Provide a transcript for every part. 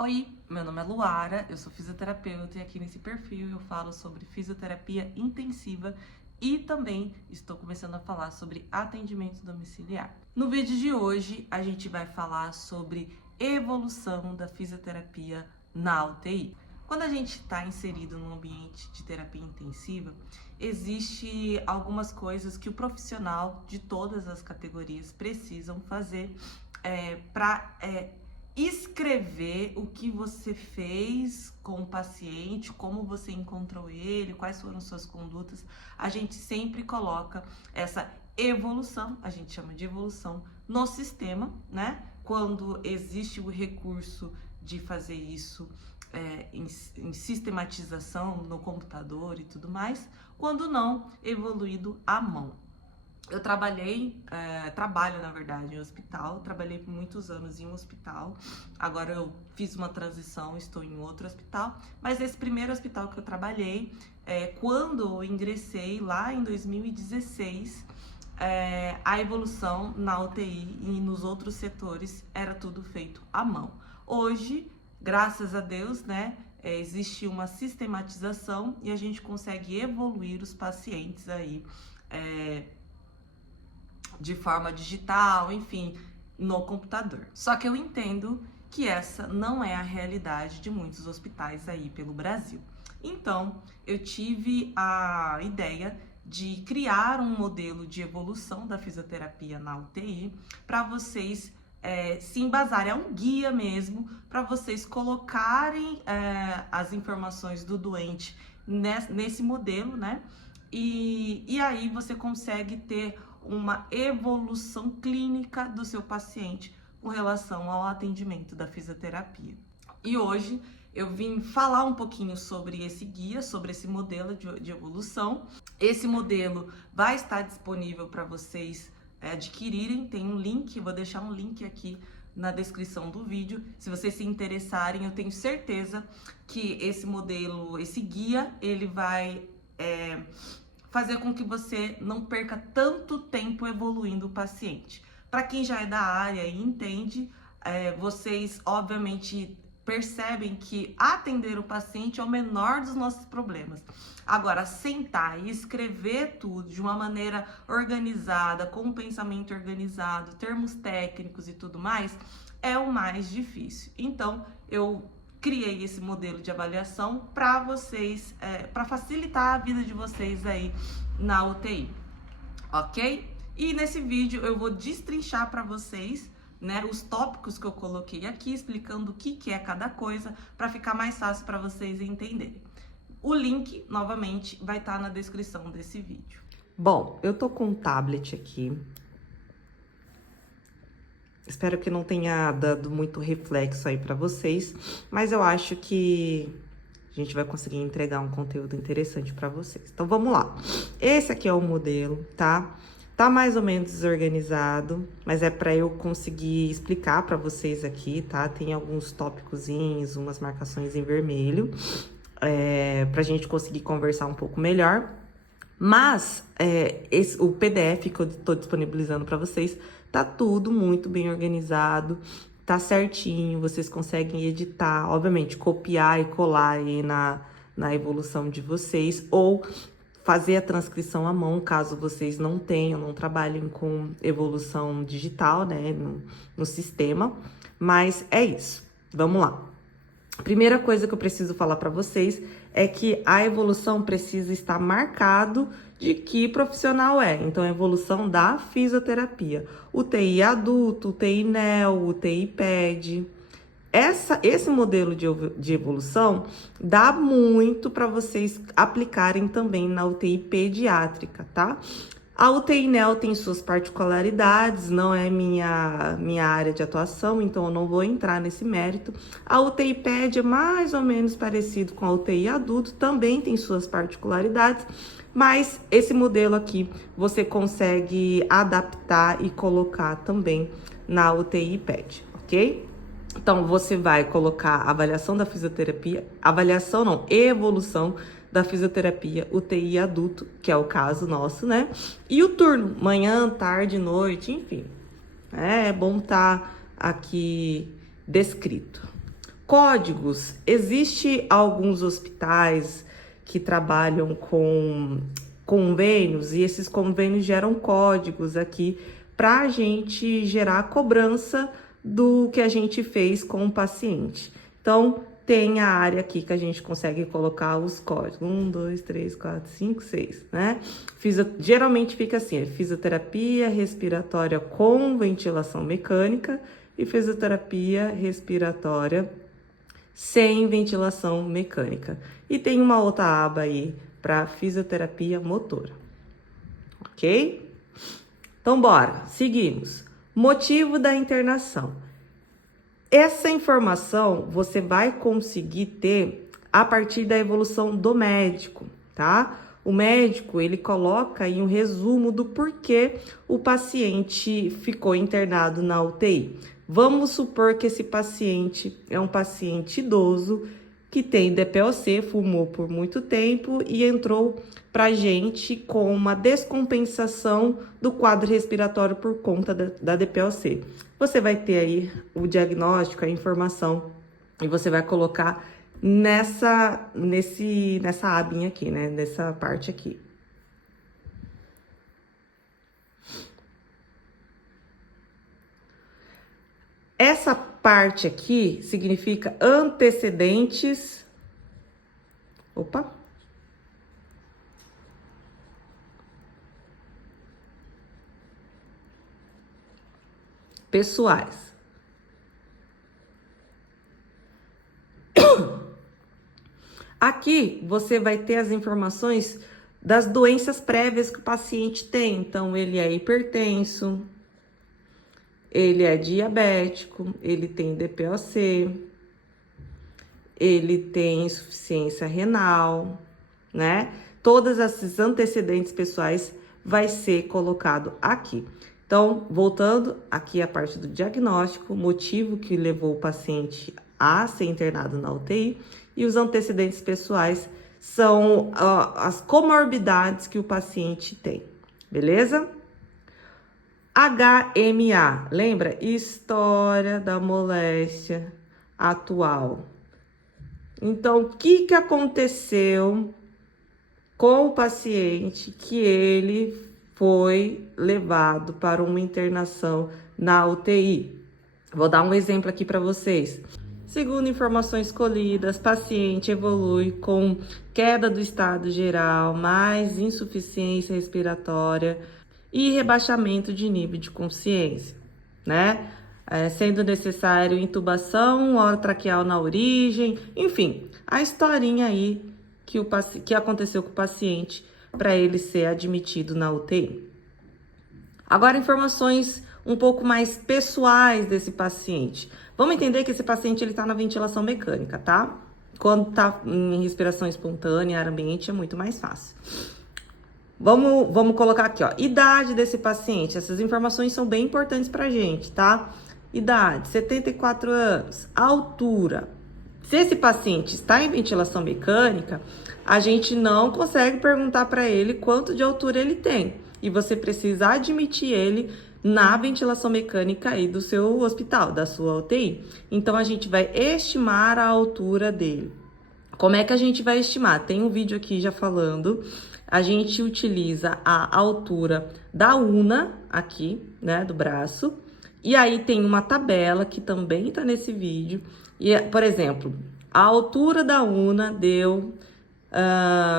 Oi, meu nome é Luara, eu sou fisioterapeuta e aqui nesse perfil eu falo sobre fisioterapia intensiva e também estou começando a falar sobre atendimento domiciliar. No vídeo de hoje a gente vai falar sobre evolução da fisioterapia na UTI. Quando a gente está inserido num ambiente de terapia intensiva, existe algumas coisas que o profissional de todas as categorias precisam fazer para escrever o que você fez com o paciente, como você encontrou ele, quais foram suas condutas. A gente sempre coloca essa evolução, a gente chama de evolução, no sistema, né? Quando existe o recurso de fazer isso em sistematização no computador e tudo mais, quando não, evoluído à mão. Eu trabalho na verdade em hospital, trabalhei por muitos anos em um hospital, agora eu fiz uma transição, estou em outro hospital, mas esse primeiro hospital que eu trabalhei, quando eu ingressei lá em 2016, a evolução na UTI e nos outros setores era tudo feito à mão. Hoje, graças a Deus, né, existe uma sistematização e a gente consegue evoluir os pacientes aí, de forma digital, enfim, no computador. Só que eu entendo que essa não é a realidade de muitos hospitais aí pelo Brasil. Então, eu tive a ideia de criar um modelo de evolução da fisioterapia na UTI para vocês se embasarem, é um guia mesmo, para vocês colocarem as informações do doente nesse modelo, né? E aí você consegue ter uma evolução clínica do seu paciente com relação ao atendimento da fisioterapia. E hoje eu vim falar um pouquinho sobre esse guia, sobre esse modelo de evolução. Esse modelo vai estar disponível para vocês adquirirem, tem um link, vou deixar um link aqui na descrição do vídeo. Se vocês se interessarem, eu tenho certeza que esse modelo, esse guia, ele vai fazer com que você não perca tanto tempo evoluindo o paciente. Para quem já é da área e entende, vocês obviamente percebem que atender o paciente é o menor dos nossos problemas. Agora, sentar e escrever tudo de uma maneira organizada, com um pensamento organizado, termos técnicos e tudo mais, é o mais difícil. Então, eu criei esse modelo de avaliação para vocês, para facilitar a vida de vocês aí na UTI, ok? E nesse vídeo eu vou destrinchar para vocês, né, os tópicos que eu coloquei aqui, explicando o que é cada coisa, para ficar mais fácil para vocês entenderem. O link, novamente, vai estar na descrição desse vídeo. Bom, eu tô com um tablet aqui. Espero que não tenha dado muito reflexo aí para vocês, mas eu acho que a gente vai conseguir entregar um conteúdo interessante para vocês. Então, vamos lá. Esse aqui é o modelo, tá? Tá mais ou menos desorganizado, mas é para eu conseguir explicar para vocês aqui, tá? Tem alguns tópicozinhos, umas marcações em vermelho, pra gente conseguir conversar um pouco melhor. Mas o PDF que eu tô disponibilizando para vocês tá tudo muito bem organizado, tá certinho, vocês conseguem editar, obviamente, copiar e colar aí na evolução de vocês, ou fazer a transcrição à mão, caso vocês não tenham, não trabalhem com evolução digital, né, no sistema. Mas é isso, vamos lá. Primeira coisa que eu preciso falar para vocês é que a evolução precisa estar marcado de que profissional é. Então, a evolução da fisioterapia. UTI adulto, UTI neo, UTI ped. Esse modelo de evolução dá muito para vocês aplicarem também na UTI pediátrica, tá? A UTI neo tem suas particularidades, não é minha área de atuação, então eu não vou entrar nesse mérito. A UTI ped é mais ou menos parecido com a UTI adulto, também tem suas particularidades, mas esse modelo aqui você consegue adaptar e colocar também na UTI ped, ok? Então, você vai colocar a avaliação da fisioterapia, avaliação não, evolução da fisioterapia UTI adulto, que é o caso nosso, né? E o turno, manhã, tarde, noite, enfim. É bom estar aqui descrito. Códigos. Existe alguns hospitais que trabalham com convênios e esses convênios geram códigos aqui para a gente gerar a cobrança do que a gente fez com o paciente. Então, tem a área aqui que a gente consegue colocar os códigos. 1, 2, 3, 4, 5, 6, né? Geralmente fica assim, fisioterapia respiratória com ventilação mecânica e fisioterapia respiratória sem ventilação mecânica. E tem uma outra aba aí para fisioterapia motora, ok? Então, bora, seguimos. Motivo da internação. Essa informação você vai conseguir ter a partir da evolução do médico, tá? O médico, ele coloca aí um resumo do porquê o paciente ficou internado na UTI. Vamos supor que esse paciente é um paciente idoso que tem DPOC, fumou por muito tempo e entrou pra gente com uma descompensação do quadro respiratório por conta da DPOC. Você vai ter aí o diagnóstico, a informação, e você vai colocar nessa abinha aqui, né? Nessa parte aqui. Essa parte aqui significa antecedentes. Opa! Pessoais. Aqui você vai ter as informações das doenças prévias que o paciente tem. Então, ele é hipertenso, ele é diabético, ele tem DPOC, ele tem insuficiência renal, né? Todos esses antecedentes pessoais vai ser colocado aqui. Então, voltando aqui a parte do diagnóstico, motivo que levou o paciente a ser internado na UTI, e os antecedentes pessoais são as comorbidades que o paciente tem, beleza? HMA, lembra? História da moléstia atual. Então, o que aconteceu com o paciente que ele foi levado para uma internação na UTI? Vou dar um exemplo aqui para vocês. Segundo informações colhidas, paciente evolui com queda do estado geral, mais insuficiência respiratória e rebaixamento de nível de consciência, né? Sendo necessário intubação orotraqueal na origem, enfim, a historinha aí que aconteceu com o paciente para ele ser admitido na UTI. Agora, informações um pouco mais pessoais desse paciente. Vamos entender que esse paciente ele está na ventilação mecânica, tá? Quando está em respiração espontânea, ar ambiente, é muito mais fácil. Vamos colocar aqui, ó, idade desse paciente. Essas informações são bem importantes pra gente, tá? Idade, 74 anos, altura. Se esse paciente está em ventilação mecânica, a gente não consegue perguntar para ele quanto de altura ele tem. E você precisa admitir ele na ventilação mecânica aí do seu hospital, da sua UTI. Então, a gente vai estimar a altura dele. Como é que a gente vai estimar? Tem um vídeo aqui já falando. A gente utiliza a altura da una aqui, né, do braço. E aí tem uma tabela que também tá nesse vídeo. E, por exemplo, a altura da una deu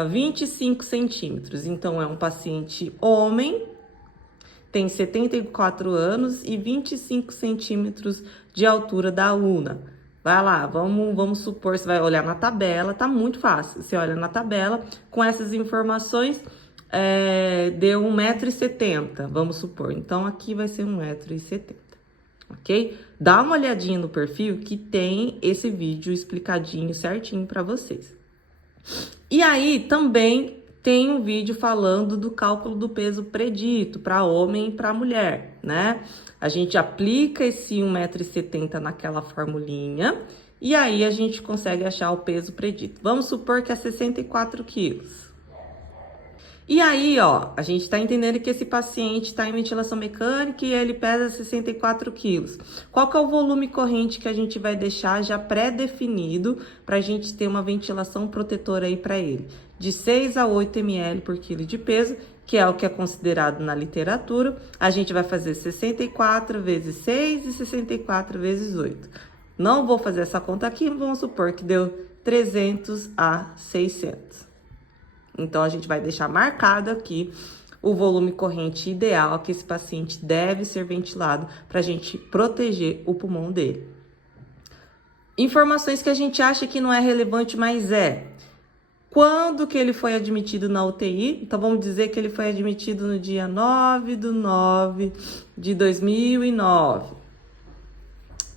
25 centímetros. Então, é um paciente homem, tem 74 anos e 25 centímetros de altura da una. Vai lá, vamos supor, você vai olhar na tabela, tá muito fácil. Você olha na tabela, com essas informações, deu 1,70 m, vamos supor. Então, aqui vai ser 1,70 m, ok? Dá uma olhadinha no perfil que tem esse vídeo explicadinho certinho para vocês. E aí, também tem um vídeo falando do cálculo do peso predito para homem e para mulher, né? A gente aplica esse 1,70 m naquela formulinha e aí a gente consegue achar o peso predito. Vamos supor que é 64 quilos. E aí, ó, a gente tá entendendo que esse paciente tá em ventilação mecânica e ele pesa 64 quilos. Qual que é o volume corrente que a gente vai deixar já pré-definido pra gente ter uma ventilação protetora aí para ele? De 6 a 8 ml por quilo de peso, que é o que é considerado na literatura. A gente vai fazer 64 vezes 6 e 64 vezes 8. Não vou fazer essa conta aqui, vamos supor que deu 300 a 600. Então, a gente vai deixar marcado aqui o volume corrente ideal que esse paciente deve ser ventilado para a gente proteger o pulmão dele. Informações que a gente acha que não é relevante, mas é. Quando que ele foi admitido na UTI? Então, vamos dizer que ele foi admitido no dia 9/9/2009.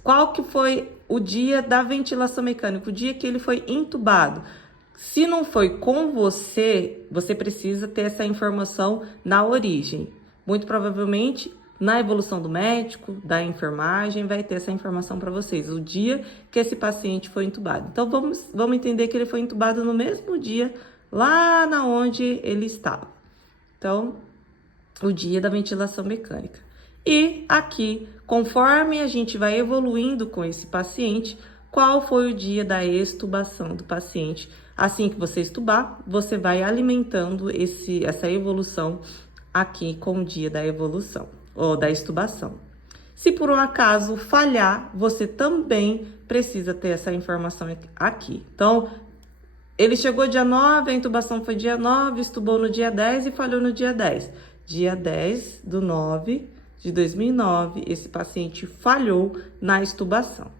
Qual que foi o dia da ventilação mecânica? O dia que ele foi entubado? Se não foi com você, você precisa ter essa informação na origem. Muito provavelmente, na evolução do médico, da enfermagem, vai ter essa informação para vocês. O dia que esse paciente foi entubado. Então, vamos entender que ele foi entubado no mesmo dia, lá na onde ele estava. Então, o dia da ventilação mecânica. E aqui, conforme a gente vai evoluindo com esse paciente, qual foi o dia da extubação do paciente? Assim que você extubar, você vai alimentando essa evolução aqui com o dia da evolução, ou da extubação. Se por um acaso falhar, você também precisa ter essa informação aqui. Então, ele chegou dia 9, a intubação foi dia 9, estubou no dia 10 e falhou no dia 10. Dia 10/9/2009, esse paciente falhou na extubação.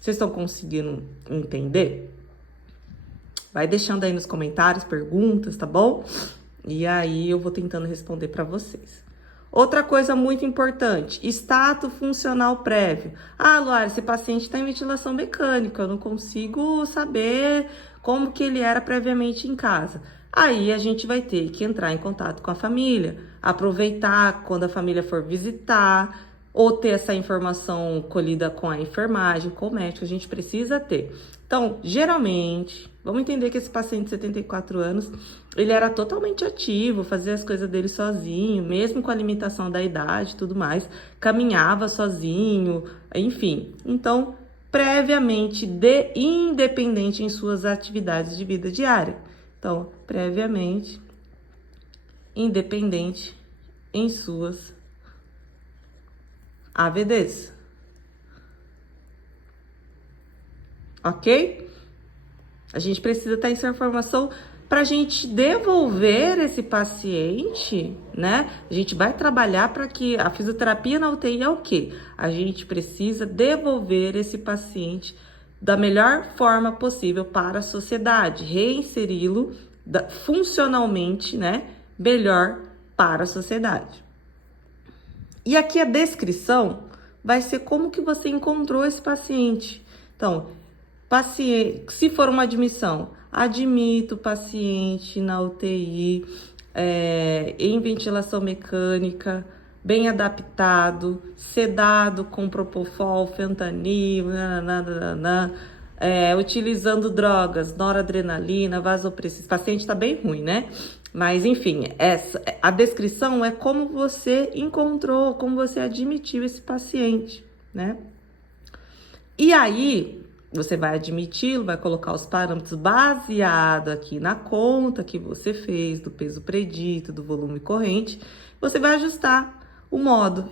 Vocês estão conseguindo entender? Vai deixando aí nos comentários perguntas, tá bom? E aí eu vou tentando responder para vocês. Outra coisa muito importante, status funcional prévio. Ah, Luara, esse paciente está em ventilação mecânica, eu não consigo saber como que ele era previamente em casa. Aí a gente vai ter que entrar em contato com a família, aproveitar quando a família for visitar, ou ter essa informação colhida com a enfermagem, com o médico, a gente precisa ter. Então, geralmente, vamos entender que esse paciente de 74 anos, ele era totalmente ativo, fazia as coisas dele sozinho, mesmo com a limitação da idade e tudo mais, caminhava sozinho, enfim. Então, previamente independente em suas atividades de vida diária. Então, previamente independente em suas AVDs. Ok? A gente precisa ter essa informação para a gente devolver esse paciente, né? A gente vai trabalhar para que a fisioterapia na UTI é o quê? A gente precisa devolver esse paciente da melhor forma possível para a sociedade, reinseri-lo funcionalmente, né? Melhor para a sociedade. E aqui a descrição vai ser como que você encontrou esse paciente. Então, se for uma admissão, admito o paciente na UTI, em ventilação mecânica, bem adaptado, sedado com propofol, fentanil, utilizando drogas, noradrenalina, vasopressina. Esse paciente está bem ruim, né? Mas, enfim, a descrição é como você encontrou, como você admitiu esse paciente, né? E aí, você vai admiti-lo, vai colocar os parâmetros baseados aqui na conta que você fez, do peso predito, do volume corrente. Você vai ajustar o modo.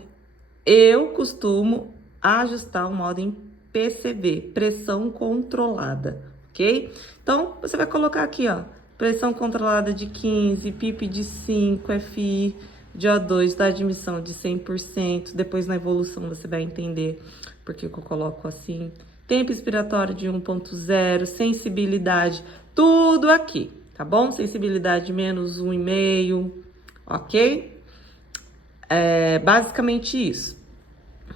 Eu costumo ajustar o modo em PCV, pressão controlada, ok? Então, você vai colocar aqui, ó, pressão controlada de 15, PIP de 5, FI de O2 da admissão de 100%. Depois, na evolução, você vai entender por que eu coloco assim. Tempo expiratório de 1.0, sensibilidade, tudo aqui, tá bom? Sensibilidade menos 1,5, ok? Basicamente isso.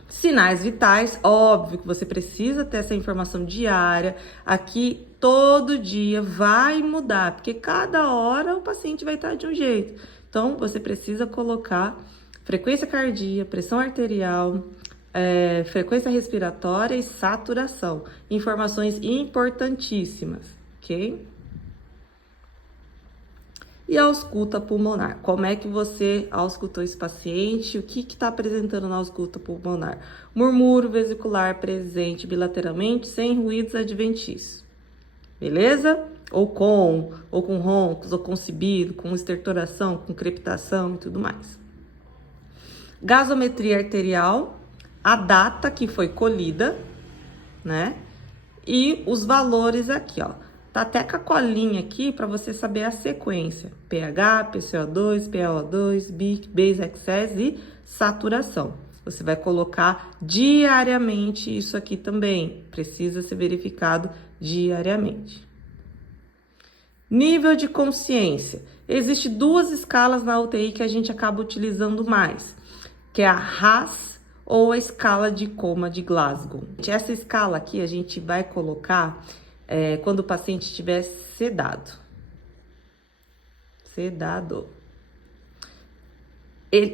Sinais vitais, óbvio que você precisa ter essa informação diária. Aqui, todo dia vai mudar, porque cada hora o paciente vai estar de um jeito. Então, você precisa colocar frequência cardíaca, pressão arterial, frequência respiratória e saturação. Informações importantíssimas, ok? E a ausculta pulmonar, como é que você auscultou esse paciente? O que está apresentando na ausculta pulmonar? Murmúrio vesicular presente bilateralmente, sem ruídos adventícios. Beleza? Ou com roncos, ou com sibido, com estertoração, com crepitação e tudo mais. Gasometria arterial, a data que foi colhida, né? E os valores aqui, ó. Tá até com a colinha aqui para você saber a sequência. pH, PCO2, PaO2, BIC, Base Excess e saturação. Você vai colocar diariamente isso aqui também. Precisa ser verificado diariamente. Nível de consciência. Existem duas escalas na UTI que a gente acaba utilizando mais, que é a RASS ou a escala de coma de Glasgow. Essa escala aqui a gente vai colocar quando o paciente estiver sedado.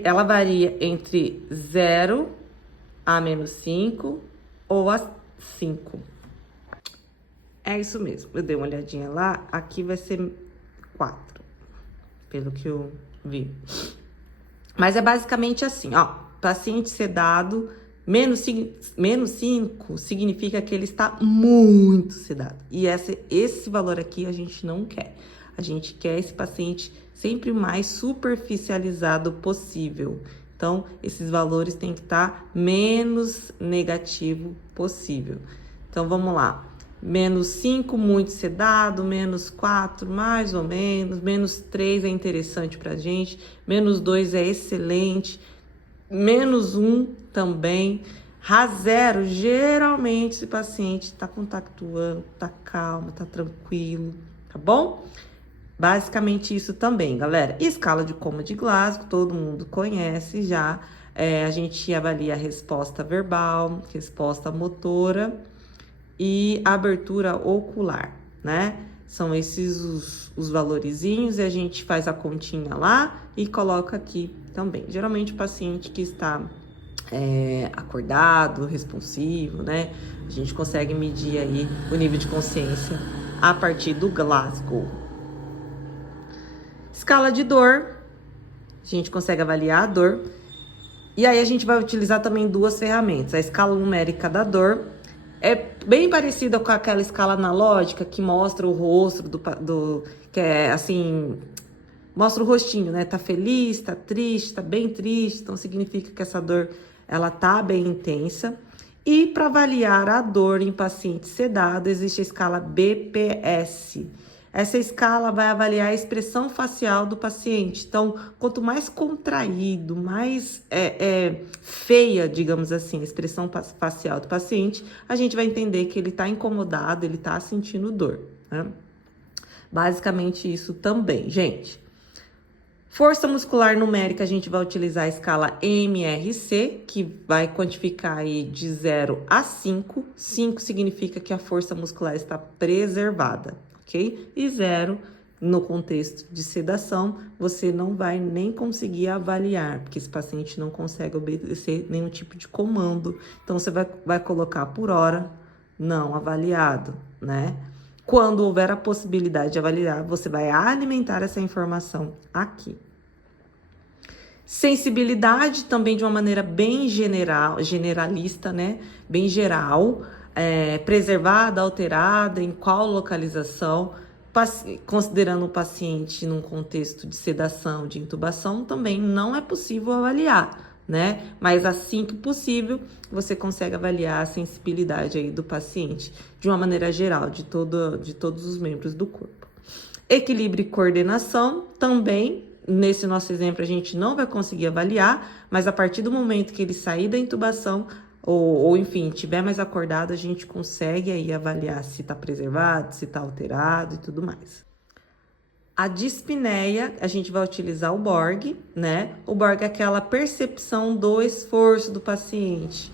Ela varia entre 0 a -5 ou a 5. É isso mesmo, eu dei uma olhadinha lá, aqui vai ser 4, pelo que eu vi. Mas é basicamente assim, ó, paciente sedado, -5 significa que ele está muito sedado. E esse valor aqui a gente não quer. A gente quer esse paciente sempre o mais superficializado possível. Então, esses valores têm que estar menos negativo possível. Então, vamos lá. -5, muito sedado, -4, mais ou menos, -3 é interessante pra gente, -2 é excelente, -1 também. RA0, geralmente esse paciente tá compactuando, tá calmo, tá tranquilo, tá bom? Basicamente isso também, galera. E escala de coma de Glasgow, todo mundo conhece já. A gente avalia a resposta verbal, resposta motora e abertura ocular, né? São esses os valorizinhos e a gente faz a continha lá e coloca aqui também. Geralmente o paciente que está acordado, responsivo, né? A gente consegue medir aí o nível de consciência a partir do Glasgow. Escala de dor, a gente consegue avaliar a dor. E aí a gente vai utilizar também duas ferramentas, a escala numérica da dor. É bem parecida com aquela escala analógica que mostra o rosto que é assim, mostra o rostinho, né? Tá feliz, tá triste, tá bem triste, então significa que essa dor, ela tá bem intensa. E para avaliar a dor em paciente sedado, existe a escala BPS. Essa escala vai avaliar a expressão facial do paciente. Então, quanto mais contraído, mais feia, digamos assim, a expressão facial do paciente, a gente vai entender que ele está incomodado, ele está sentindo dor, né? Basicamente isso também, gente. Força muscular numérica, a gente vai utilizar a escala MRC, que vai quantificar aí de 0 a 5. 5 significa que a força muscular está preservada. Ok? E 0, no contexto de sedação, você não vai nem conseguir avaliar, porque esse paciente não consegue obedecer nenhum tipo de comando. Então, você vai colocar por hora não avaliado, né? Quando houver a possibilidade de avaliar, você vai alimentar essa informação aqui. Sensibilidade também de uma maneira bem generalista, né? Bem geral. Preservada, alterada, em qual localização, considerando o paciente num contexto de sedação, de intubação, também não é possível avaliar, né? Mas assim que possível, você consegue avaliar a sensibilidade aí do paciente, de uma maneira geral, de todos os membros do corpo. Equilíbrio e coordenação também. Nesse nosso exemplo, a gente não vai conseguir avaliar, mas a partir do momento que ele sair da intubação, ou enfim, tiver mais acordado, a gente consegue aí avaliar se tá preservado, se tá alterado e tudo mais. A dispneia, a gente vai utilizar o Borg, né? O Borg é aquela percepção do esforço do paciente.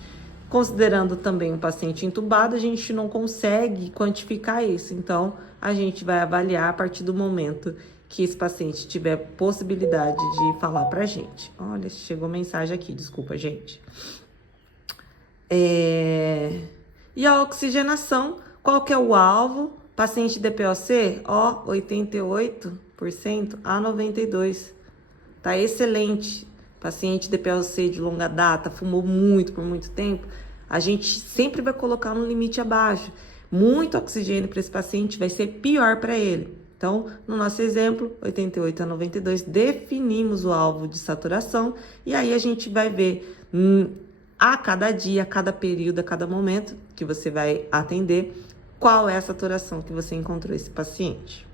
Considerando também o paciente entubado, a gente não consegue quantificar isso. Então, a gente vai avaliar a partir do momento que esse paciente tiver possibilidade de falar pra gente. Olha, chegou mensagem aqui, desculpa, gente. E a oxigenação, qual que é o alvo? Paciente DPOC, 88, 98% a 92%. Tá excelente. Paciente DPLC de longa data, fumou muito por muito tempo, a gente sempre vai colocar um limite abaixo. Muito oxigênio para esse paciente vai ser pior para ele. Então, no nosso exemplo, 88 a 92, definimos o alvo de saturação e aí a gente vai ver a cada dia, a cada período, a cada momento que você vai atender, qual é a saturação que você encontrou esse paciente.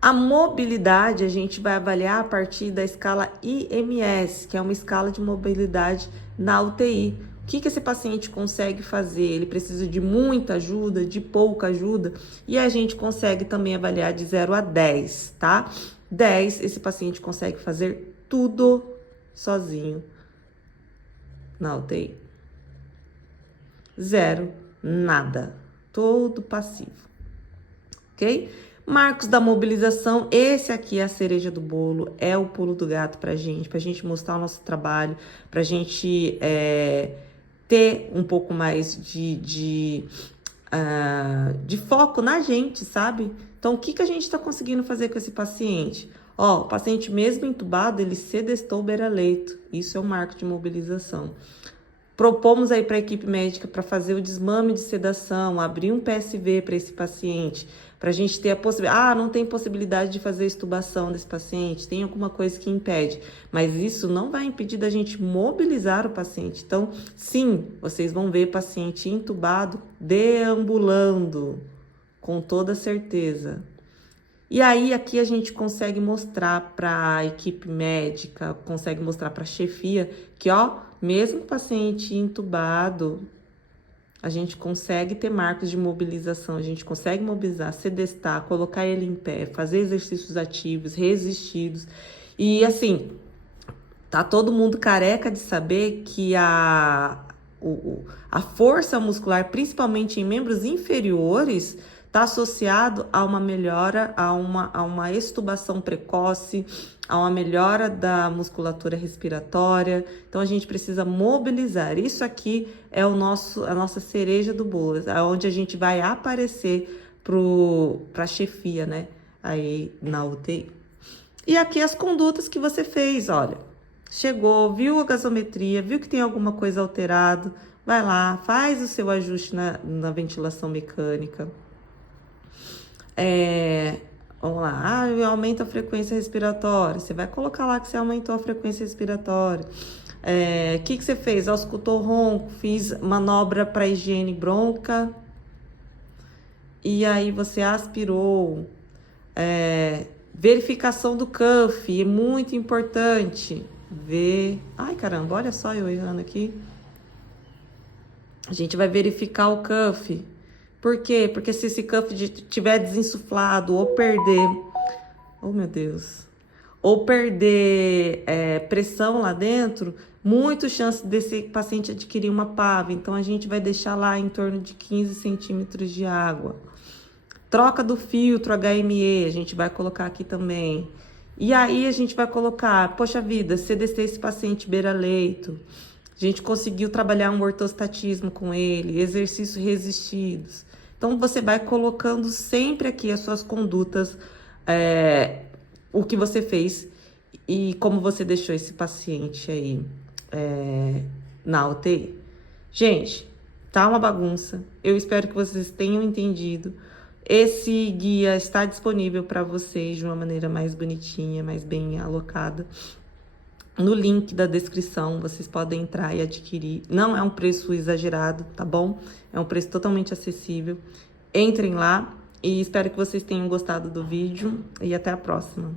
A mobilidade a gente vai avaliar a partir da escala IMS, que é uma escala de mobilidade na UTI. O que esse paciente consegue fazer? Ele precisa de muita ajuda, de pouca ajuda? E a gente consegue também avaliar de 0 a 10, tá? 10, esse paciente consegue fazer tudo sozinho na UTI. 0, nada. Todo passivo. Ok? Marcos da mobilização, esse aqui é a cereja do bolo, é o pulo do gato pra gente mostrar o nosso trabalho, pra gente ter um pouco mais de foco na gente, sabe? Então, o que a gente tá conseguindo fazer com esse paciente? Ó, o paciente mesmo entubado, ele sedestou o beira-leito, isso é um marco de mobilização. Propomos aí para a equipe médica para fazer o desmame de sedação, abrir um PSV para esse paciente, para a gente ter a possibilidade. Não tem possibilidade de fazer extubação desse paciente, tem alguma coisa que impede, mas isso não vai impedir da gente mobilizar o paciente. Então, sim, vocês vão ver paciente entubado deambulando, com toda certeza. E aí, aqui a gente consegue mostrar para a equipe médica, consegue mostrar para a chefia que, ó, mesmo paciente entubado, a gente consegue ter marcos de mobilização, a gente consegue mobilizar, sedestar, colocar ele em pé, fazer exercícios ativos, resistidos. E assim, tá todo mundo careca de saber que a força muscular, principalmente em membros inferiores, está associado a uma melhora, a uma extubação precoce, a uma melhora da musculatura respiratória. Então, a gente precisa mobilizar. Isso aqui é a nossa cereja do bolo, é onde a gente vai aparecer para a chefia, né? Aí na UTI. E aqui as condutas que você fez, olha. Chegou, viu a gasometria, viu que tem alguma coisa alterada, vai lá, faz o seu ajuste na ventilação mecânica. Vamos lá, aumenta a frequência respiratória. Você vai colocar lá que você aumentou a frequência respiratória. O que você fez? Auscultou ronco, fiz manobra para higiene brônquica. E aí você aspirou. Verificação do cuff, é muito importante. Ai, caramba, olha só eu errando aqui. A gente vai verificar o cuff. Por quê? Porque se esse cuff estiver desinsuflado ou perder... Oh, meu Deus! Ou perder pressão lá dentro, muito chance desse paciente adquirir uma PAV. Então, a gente vai deixar lá em torno de 15 centímetros de água. Troca do filtro HME, a gente vai colocar aqui também. E aí, a gente vai colocar, poxa vida, CDC esse paciente beira-leito. A gente conseguiu trabalhar um ortostatismo com ele, exercícios resistidos. Então, você vai colocando sempre aqui as suas condutas, o que você fez e como você deixou esse paciente aí na UTI. Gente, tá uma bagunça. Eu espero que vocês tenham entendido. Esse guia está disponível para vocês de uma maneira mais bonitinha, mais bem alocada. No link da descrição, vocês podem entrar e adquirir. Não é um preço exagerado, tá bom? É um preço totalmente acessível. Entrem lá e espero que vocês tenham gostado do vídeo e até a próxima.